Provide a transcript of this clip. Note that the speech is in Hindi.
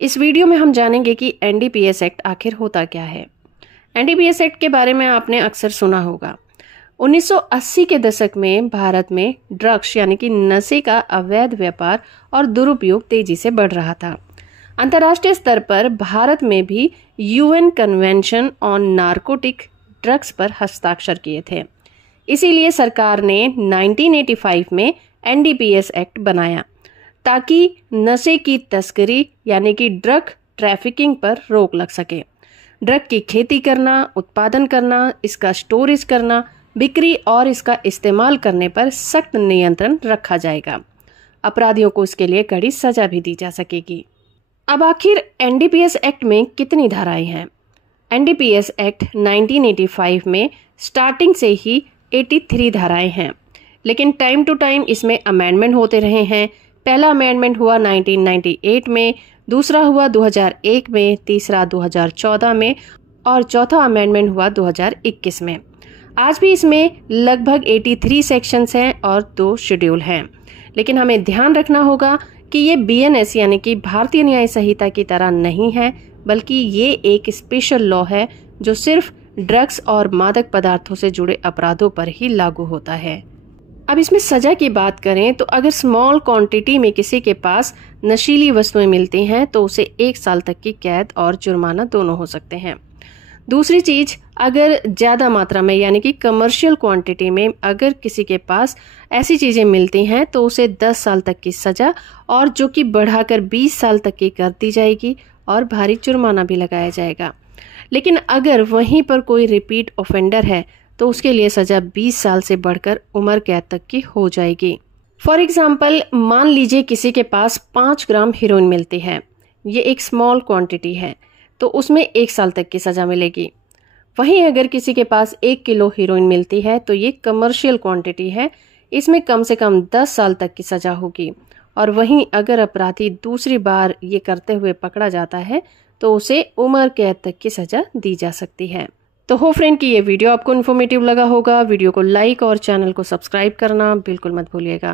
इस वीडियो में हम जानेंगे कि एनडीपीएस एक्ट आखिर होता क्या है। एनडीपीएस एक्ट के बारे में आपने अक्सर सुना होगा। 1980 के दशक में भारत में ड्रग्स यानी कि नशे का अवैध व्यापार और दुरुपयोग तेजी से बढ़ रहा था। अंतर्राष्ट्रीय स्तर पर भारत में भी UN convention on narcotic drugs पर हस्ताक्षर किए थे। इसीलिए सरकार ने 1985 में एनडीपीएस एक्ट बनाया ताकि नशे की तस्करी यानी कि ड्रग ट्रैफिकिंग पर रोक लग सके। ड्रग की खेती करना, उत्पादन करना, इसका स्टोरेज करना, बिक्री और इसका इस्तेमाल करने पर सख्त नियंत्रण रखा जाएगा। अपराधियों को इसके लिए कड़ी सजा भी दी जा सकेगी। अब आखिर एनडीपीएस एक्ट में कितनी धाराएं हैं? एनडीपीएस एक्ट 1985 में स्टार्टिंग से ही 83 धाराएं हैं, लेकिन टाइम टू टाइम इसमें अमेंडमेंट होते रहे हैं। पहला अमेंडमेंट हुआ 1998 में, दूसरा हुआ 2001 में, तीसरा 2014 में और चौथा अमेंडमेंट हुआ 2021 में। आज भी इसमें लगभग 83 सेक्शंस हैं और 2 शेड्यूल हैं। लेकिन हमें ध्यान रखना होगा कि ये बीएनएस यानी कि भारतीय न्याय संहिता की तरह नहीं है, बल्कि ये एक स्पेशल लॉ है जो सिर्फ ड्रग्स और मादक पदार्थों से जुड़े अपराधों पर ही लागू होता है। अब इसमें सजा की बात करें तो अगर स्मॉल क्वांटिटी में किसी के पास नशीली वस्तुएं मिलती हैं तो उसे 1 साल तक की कैद और जुर्माना दोनों हो सकते हैं। दूसरी चीज, अगर ज्यादा मात्रा में यानी कि कमर्शियल क्वांटिटी में अगर किसी के पास ऐसी चीजें मिलती हैं तो उसे 10 साल तक की सजा और जो कि बढ़ाकर 20 साल तक की कर दी जाएगी और भारी जुर्माना भी लगाया जाएगा। लेकिन अगर वहीं पर कोई रिपीट ऑफेंडर है तो उसके लिए सजा 20 साल से बढ़कर उम्र कैद तक की हो जाएगी। फॉर एग्जाम्पल, मान लीजिए किसी के पास 5 ग्राम हीरोइन मिलती है, ये एक स्मॉल क्वांटिटी है, तो उसमें 1 साल तक की सजा मिलेगी। वहीं अगर किसी के पास 1 किलो हीरोइन मिलती है तो ये कमर्शियल क्वांटिटी है, इसमें कम से कम 10 साल तक की सजा होगी। और वहीं अगर अपराधी दूसरी बार ये करते हुए पकड़ा जाता है तो उसे उम्र कैद तक की सजा दी जा सकती है। तो हो फ्रेंड कि ये वीडियो आपको इन्फॉर्मेटिव लगा होगा। वीडियो को लाइक और चैनल को सब्सक्राइब करना बिल्कुल मत भूलिएगा।